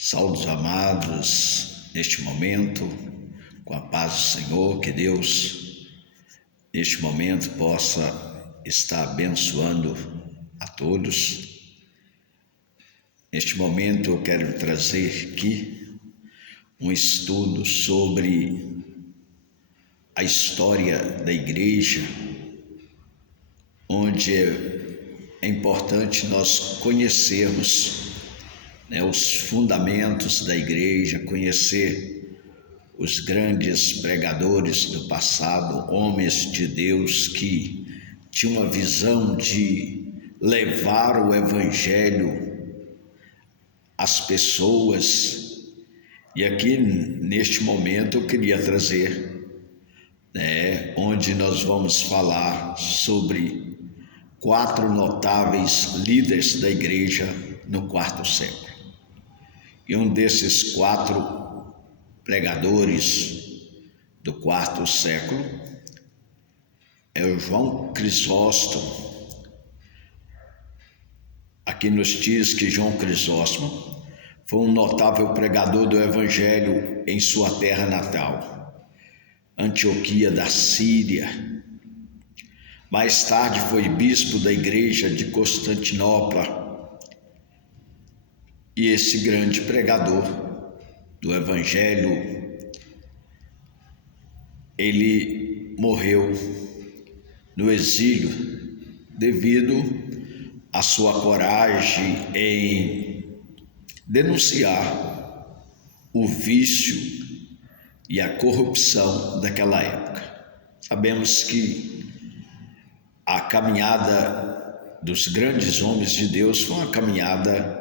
Saúdos amados, neste momento, com a paz do Senhor, que Deus, neste momento, possa estar abençoando a todos. Neste momento, eu quero trazer aqui um estudo sobre a história da igreja, onde é importante nós conhecermos os fundamentos da igreja, conhecer os grandes pregadores do passado, homens de Deus que tinham uma visão de levar o evangelho às pessoas. E aqui, neste momento, eu queria trazer, onde nós vamos falar sobre 4 notáveis líderes da igreja no quarto século. E um desses 4 pregadores do quarto século é o João Crisóstomo. Aqui nos diz que João Crisóstomo foi um notável pregador do evangelho em sua terra natal, Antioquia da Síria. Mais tarde foi bispo da igreja de Constantinopla. E esse grande pregador do evangelho, ele morreu no exílio devido à sua coragem em denunciar o vício e a corrupção daquela época. Sabemos que a caminhada dos grandes homens de Deus foi uma caminhada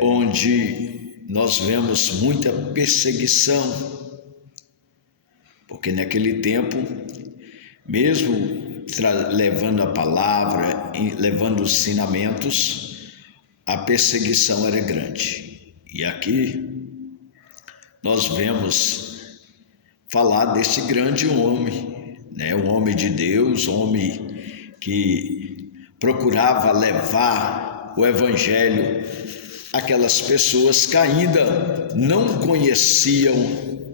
onde nós vemos muita perseguição, porque naquele tempo, mesmo levando a palavra, levando os ensinamentos, a perseguição era grande. E aqui nós vemos falar desse grande homem, um homem de Deus, um homem que procurava levar o evangelho àquelas pessoas que ainda não conheciam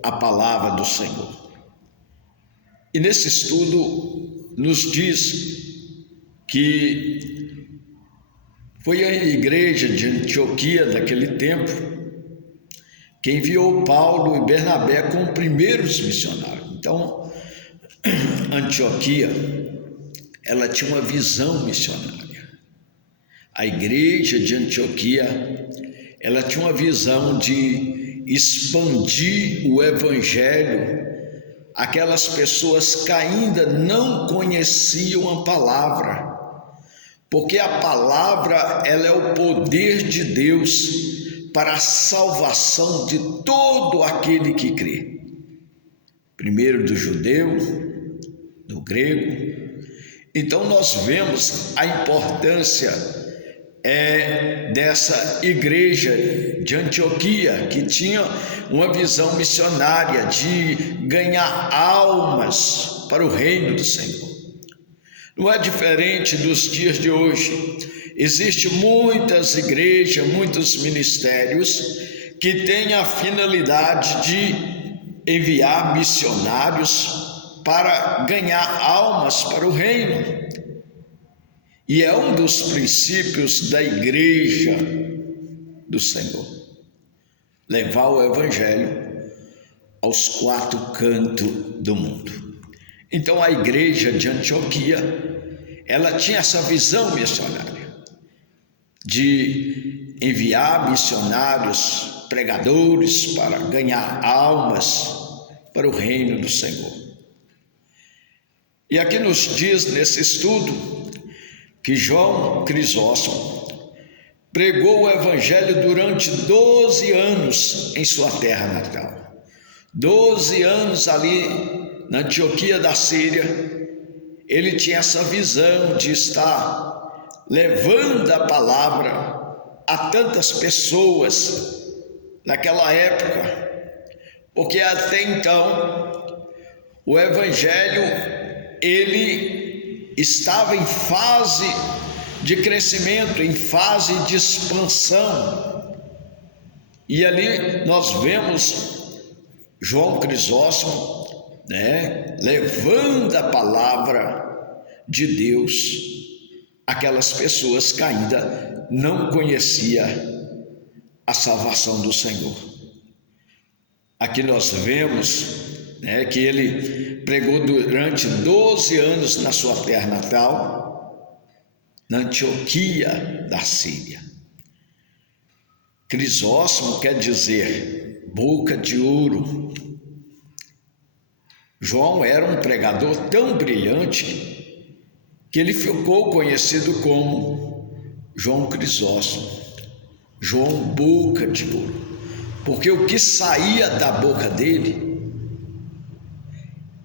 a palavra do Senhor. E nesse estudo nos diz que foi a igreja de Antioquia daquele tempo que enviou Paulo e Bernabé como primeiros missionários. Então, Antioquia, ela tinha uma visão missionária. A igreja de Antioquia, ela tinha uma visão de expandir o evangelho àquelas pessoas que ainda não conheciam a palavra, porque a palavra, ela é o poder de Deus para a salvação de todo aquele que crê. Primeiro do judeu, do grego. Então nós vemos a importância dessa igreja de Antioquia, que tinha uma visão missionária de ganhar almas para o reino do Senhor. Não é diferente dos dias de hoje. Existem muitas igrejas, muitos ministérios que têm a finalidade de enviar missionários para ganhar almas para o reino. E é um dos princípios da igreja do Senhor, levar o evangelho aos 4 cantos do mundo. Então a igreja de Antioquia, ela tinha essa visão missionária, de enviar missionários, pregadores para ganhar almas para o reino do Senhor. E aqui nos diz nesse estudo que João Crisóstomo pregou o evangelho durante 12 anos em sua terra natal. 12 anos ali na Antioquia da Síria, ele tinha essa visão de estar levando a palavra a tantas pessoas naquela época, porque até então o evangelho, ele estava em fase de crescimento, em fase de expansão. E ali nós vemos João Crisóstomo, levando a palavra de Deus àquelas pessoas que ainda não conheciam a salvação do Senhor. Aqui nós vemos que ele pregou durante 12 anos na sua terra natal, na Antioquia da Síria. Crisóstomo quer dizer boca de ouro. João era um pregador tão brilhante que ele ficou conhecido como João Crisóstomo, João boca de ouro, porque o que saía da boca dele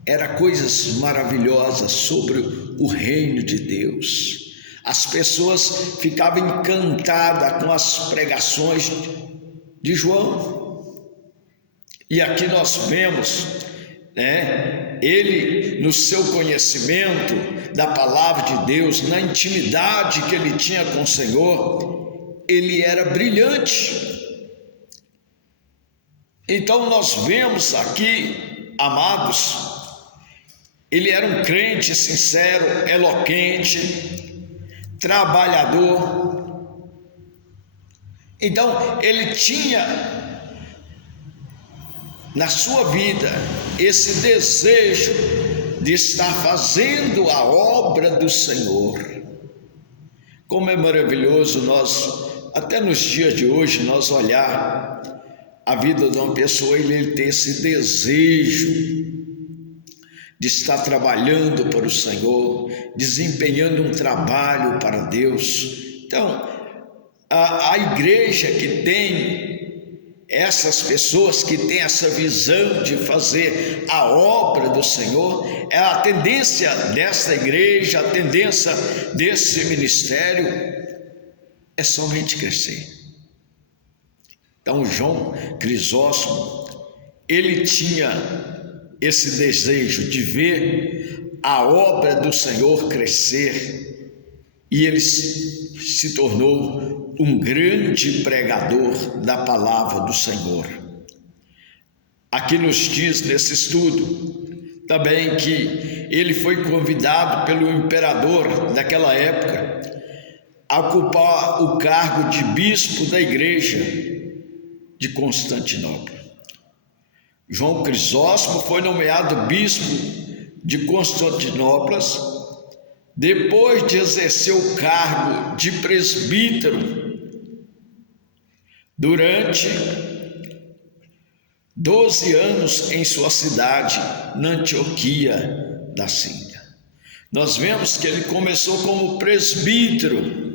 era coisas maravilhosas sobre o reino de Deus. As pessoas ficavam encantadas com as pregações de João. E aqui nós vemos, ele no seu conhecimento da palavra de Deus, na intimidade que ele tinha com o Senhor, ele era brilhante. Então nós vemos aqui, amados, ele era um crente sincero, eloquente, trabalhador. Então ele tinha na sua vida esse desejo de estar fazendo a obra do Senhor. Como é maravilhoso nós, até nos dias de hoje, nós olhar a vida de uma pessoa e ele ter esse desejo de estar trabalhando para o Senhor, desempenhando um trabalho para Deus. Então, a igreja que tem essas pessoas, que tem essa visão de fazer a obra do Senhor, é a tendência dessa igreja, a tendência desse ministério é somente crescer. Então, João Crisóstomo, ele tinha esse desejo de ver a obra do Senhor crescer, e ele se tornou um grande pregador da palavra do Senhor. Aqui nos diz nesse estudo também que ele foi convidado pelo imperador daquela época a ocupar o cargo de bispo da igreja de Constantinopla. João Crisóstomo foi nomeado bispo de Constantinopla depois de exercer o cargo de presbítero durante 12 anos em sua cidade, na Antioquia da Síria. Nós vemos que ele começou como presbítero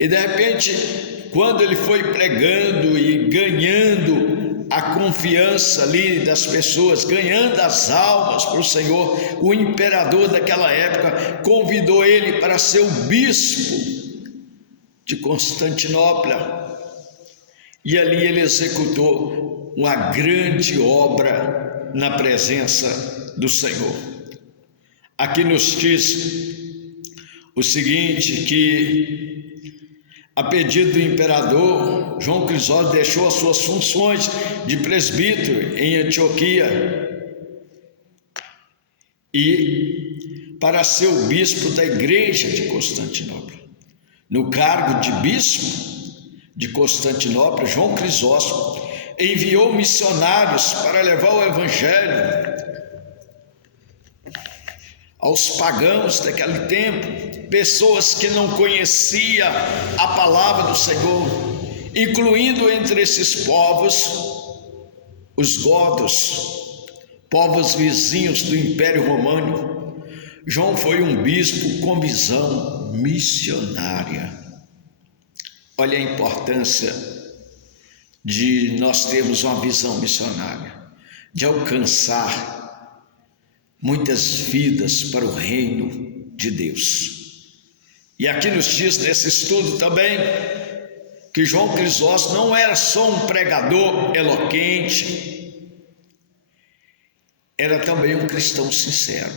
e de repente, quando ele foi pregando e ganhando a confiança ali das pessoas, ganhando as almas para o Senhor, o imperador daquela época convidou ele para ser o bispo de Constantinopla, e ali ele executou uma grande obra na presença do Senhor. Aqui nos diz o seguinte, que a pedido do imperador, João Crisóstomo deixou as suas funções de presbítero em Antioquia e para ser o bispo da igreja de Constantinopla. No cargo de bispo de Constantinopla, João Crisóstomo enviou missionários para levar o evangelho aos pagãos daquele tempo, pessoas que não conheciam a palavra do Senhor, incluindo entre esses povos os godos, povos vizinhos do Império Romano. João foi um bispo com visão missionária. Olha a importância de nós termos uma visão missionária, de alcançar muitas vidas para o reino de Deus. E aqui nos diz nesse estudo também que João Crisóstomo não era só um pregador eloquente, era também um cristão sincero.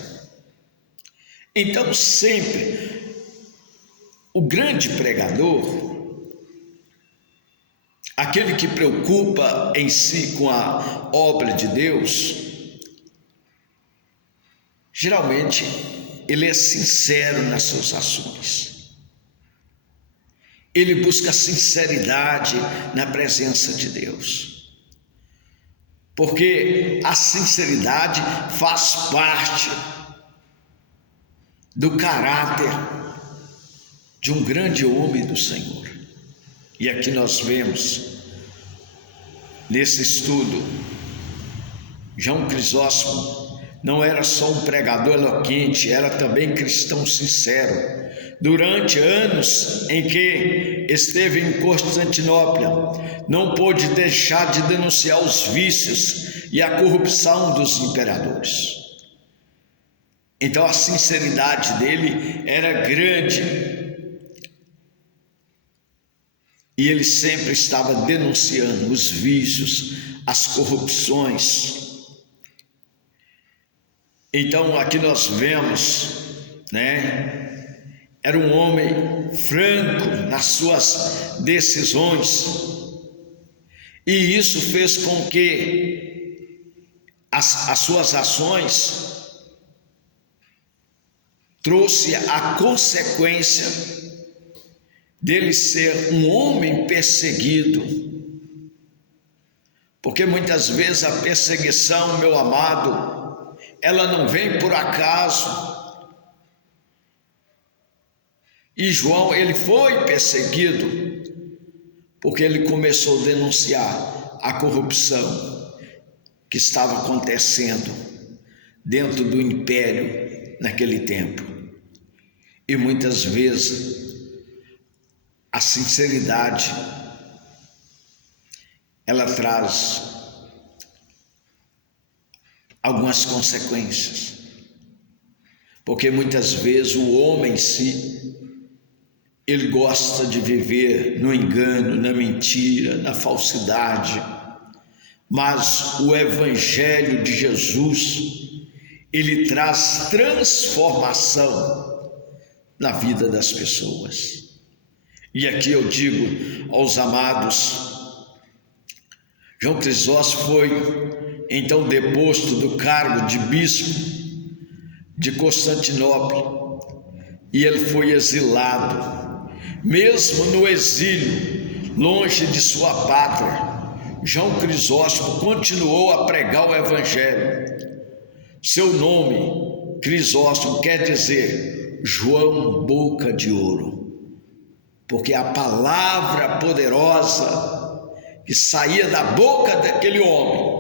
Então sempre o grande pregador, aquele que preocupa em si com a obra de Deus, geralmente ele é sincero nas suas ações. Ele busca sinceridade na presença de Deus. Porque a sinceridade faz parte do caráter de um grande homem do Senhor. E aqui nós vemos, nesse estudo, João Crisóstomo não era só um pregador eloquente, era também cristão sincero. Durante anos em que esteve em Constantinopla, não pôde deixar de denunciar os vícios e a corrupção dos imperadores. Então a sinceridade dele era grande. E ele sempre estava denunciando os vícios, as corrupções. Então aqui nós vemos, era um homem franco nas suas decisões. E isso fez com que as suas ações trouxe a consequência dele ser um homem perseguido, porque muitas vezes a perseguição, meu amado, ela não vem por acaso. E João, ele foi perseguido porque ele começou a denunciar a corrupção que estava acontecendo dentro do império naquele tempo. E muitas vezes a sinceridade, ela traz algumas consequências, porque muitas vezes o homem em si, ele gosta de viver no engano, na mentira, na falsidade, mas o Evangelho de Jesus, ele traz transformação na vida das pessoas. E aqui eu digo aos amados, João Crisóstomo foi então deposto do cargo de bispo de Constantinopla e ele foi exilado. Mesmo no exílio, longe de sua pátria, João Crisóstomo continuou a pregar o Evangelho. Seu nome, Crisóstomo, quer dizer João Boca de Ouro, porque a palavra poderosa que saía da boca daquele homem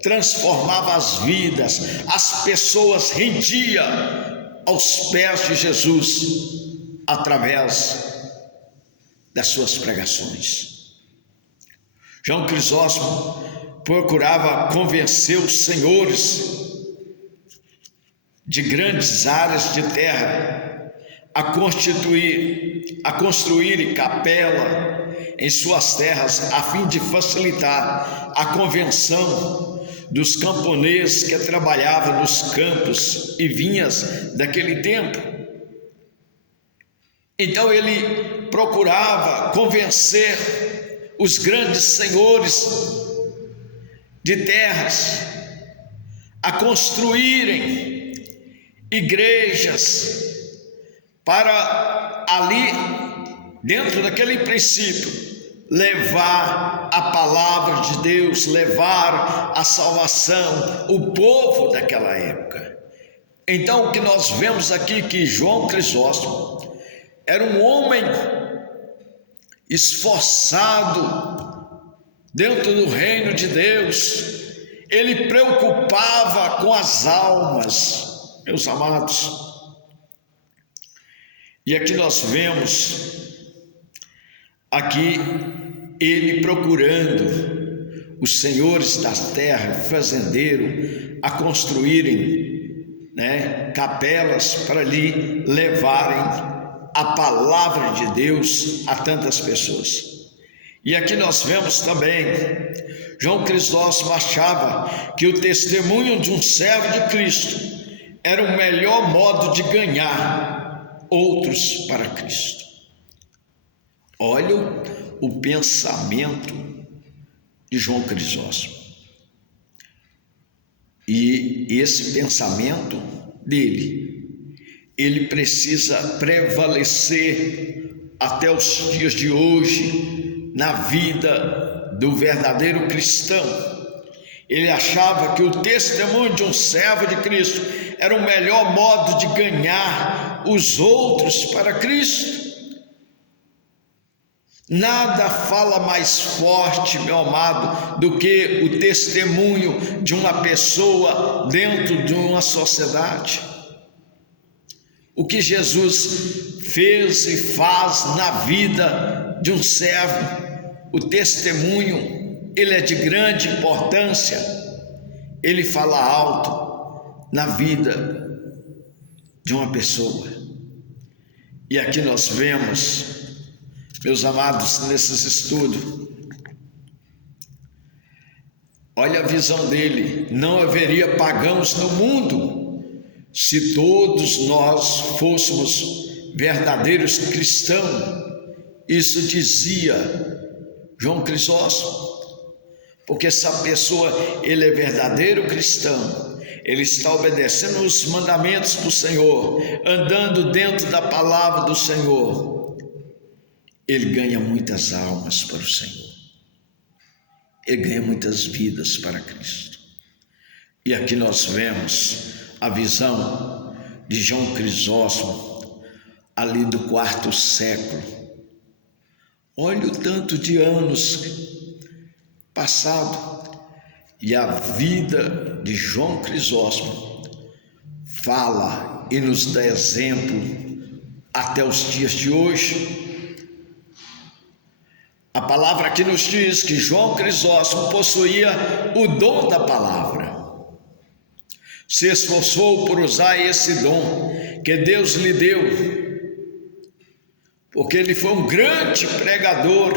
transformava as vidas, as pessoas rendiam aos pés de Jesus através das suas pregações. João Crisóstomo procurava convencer os senhores de grandes áreas de terra a construírem capela em suas terras, a fim de facilitar a convenção dos camponeses que trabalhavam nos campos e vinhas daquele tempo. Então ele procurava convencer os grandes senhores de terras a construírem igrejas para ali, dentro daquele princípio, levar a palavra de Deus, levar a salvação, o povo daquela época. Então o que nós vemos aqui, que João Crisóstomo era um homem esforçado dentro do reino de Deus. Ele preocupava com as almas, meus amados. E aqui nós vemos aqui ele procurando os senhores da terra, fazendeiro, a construírem capelas para lhe levarem a palavra de Deus a tantas pessoas. E aqui nós vemos também, João Crisóstomo achava que o testemunho de um servo de Cristo era o melhor modo de ganhar outros para Cristo. Olha o pensamento de João Crisóstomo. E esse pensamento dele, ele precisa prevalecer até os dias de hoje na vida do verdadeiro cristão. Ele achava que o testemunho de um servo de Cristo era o melhor modo de ganhar os outros para Cristo. Nada fala mais forte, meu amado, do que o testemunho de uma pessoa dentro de uma sociedade. O que Jesus fez e faz na vida de um servo, o testemunho, ele é de grande importância, ele fala alto na vida de uma pessoa. E aqui nós vemos, meus amados, nesses estudos, olha a visão dele: não haveria pagãos no mundo se todos nós fôssemos verdadeiros cristãos. Isso dizia João Crisóstomo, porque se a pessoa, ele é verdadeiro cristão, ele está obedecendo os mandamentos do Senhor, andando dentro da palavra do Senhor, ele ganha muitas almas para o Senhor, ele ganha muitas vidas para Cristo. E aqui nós vemos a visão de João Crisóstomo, ali do 4º século. Olha o tanto de anos passado, e a vida de João Crisóstomo fala e nos dá exemplo até os dias de hoje. A palavra aqui nos diz que João Crisóstomo possuía o dom da palavra. Se esforçou por usar esse dom que Deus lhe deu, porque ele foi um grande pregador.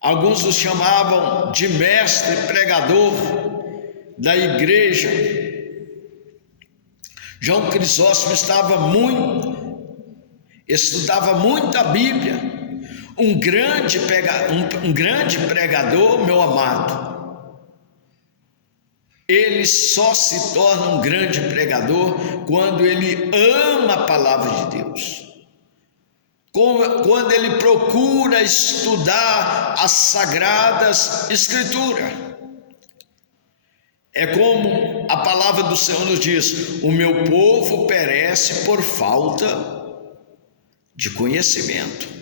Alguns o chamavam de mestre pregador da igreja. João Crisóstomo estudava muito a Bíblia. Um grande pregador, meu amado, ele só se torna um grande pregador quando ele ama a palavra de Deus, quando ele procura estudar as sagradas escrituras. É como a palavra do Senhor nos diz: o meu povo perece por falta de conhecimento.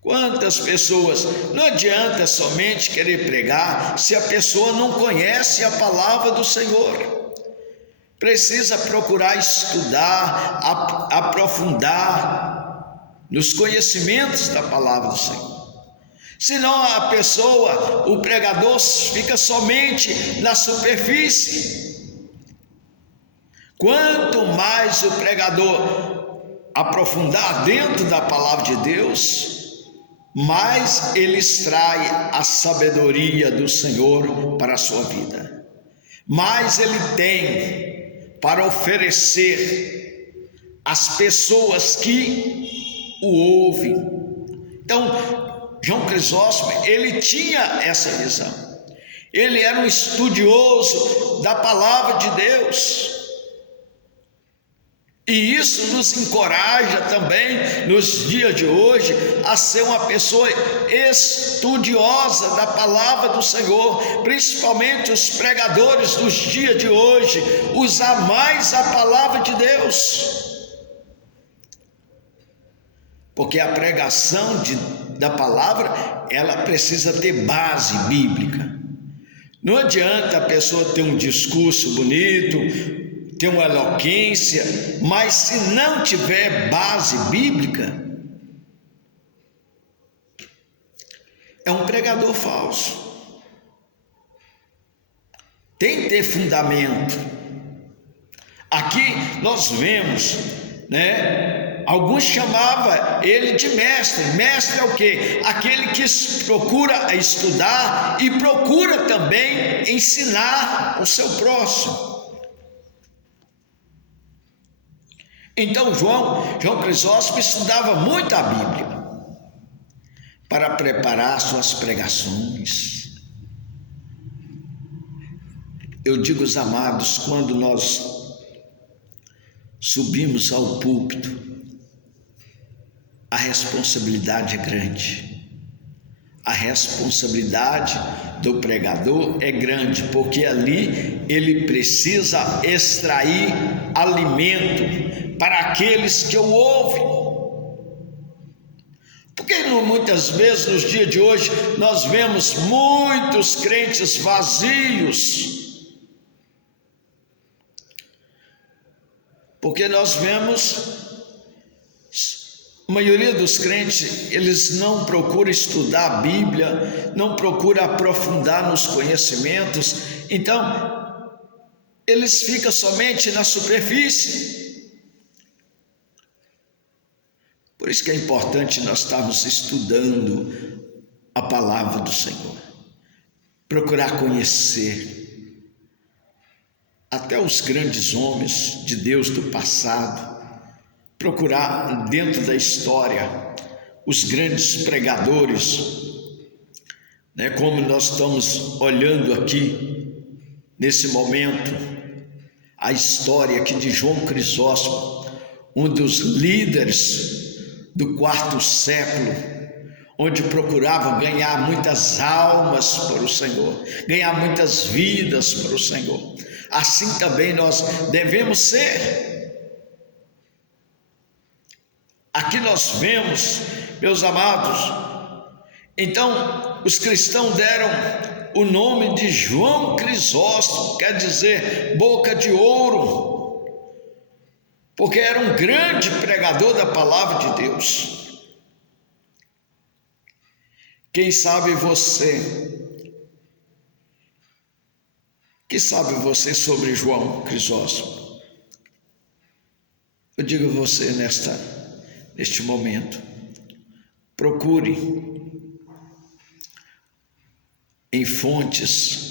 Quantas pessoas, não adianta somente querer pregar se a pessoa não conhece a palavra do Senhor. Precisa procurar estudar, aprofundar nos conhecimentos da palavra do Senhor. Senão a pessoa, o pregador, fica somente na superfície. Quanto mais o pregador aprofundar dentro da palavra de Deus, mais ele extrai a sabedoria do Senhor para a sua vida, mais ele tem para oferecer às pessoas que o ouvem. Então, João Crisóstomo, ele tinha essa visão, ele era um estudioso da palavra de Deus. E isso nos encoraja também, nos dias de hoje, a ser uma pessoa estudiosa da palavra do Senhor, principalmente os pregadores dos dias de hoje, usar mais a palavra de Deus. Porque a pregação da palavra, ela precisa ter base bíblica. Não adianta a pessoa ter um discurso bonito, ter uma eloquência, mas se não tiver base bíblica, é um pregador falso. Tem que ter fundamento. Aqui nós vemos, alguns chamavam ele de mestre. Mestre é o quê? Aquele que procura estudar e procura também ensinar o seu próximo. Então João Crisóstomo estudava muito a Bíblia para preparar suas pregações. Eu digo, os amados, quando nós subimos ao púlpito, a responsabilidade é grande. A responsabilidade do pregador é grande, porque ali ele precisa extrair alimento para aqueles que o ouvem. Porque muitas vezes nos dias de hoje nós vemos muitos crentes vazios, porque nós vemos a maioria dos crentes, eles não procuram estudar a Bíblia, não procuram aprofundar nos conhecimentos, então eles ficam somente na superfície. Por isso que é importante nós estarmos estudando a palavra do Senhor, procurar conhecer até os grandes homens de Deus do passado, procurar dentro da história os grandes pregadores, como nós estamos olhando aqui nesse momento, a história aqui de João Crisóstomo, um dos líderes do quarto século, onde procurava ganhar muitas almas para o Senhor, ganhar muitas vidas para o Senhor. Assim também nós devemos ser. Aqui nós vemos, meus amados, então os cristãos deram o nome de João Crisóstomo, quer dizer boca de ouro, porque era um grande pregador da palavra de Deus. Quem sabe você, que sabe você sobre João Crisóstomo? Eu digo a você neste momento, procure em fontes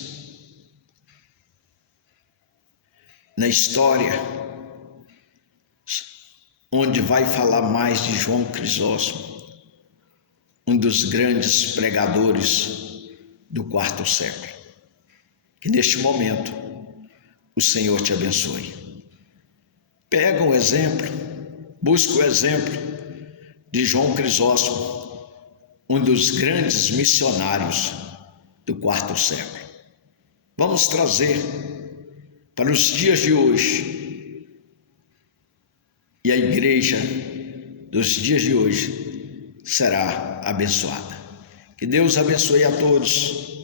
na história onde vai falar mais de João Crisóstomo, um dos grandes pregadores do quarto século. Que neste momento o Senhor te abençoe. Pega um exemplo, busca o exemplo de João Crisóstomo, um dos grandes missionários do quarto século. Vamos trazer para os dias de hoje, e a igreja dos dias de hoje será abençoada. Que Deus abençoe a todos.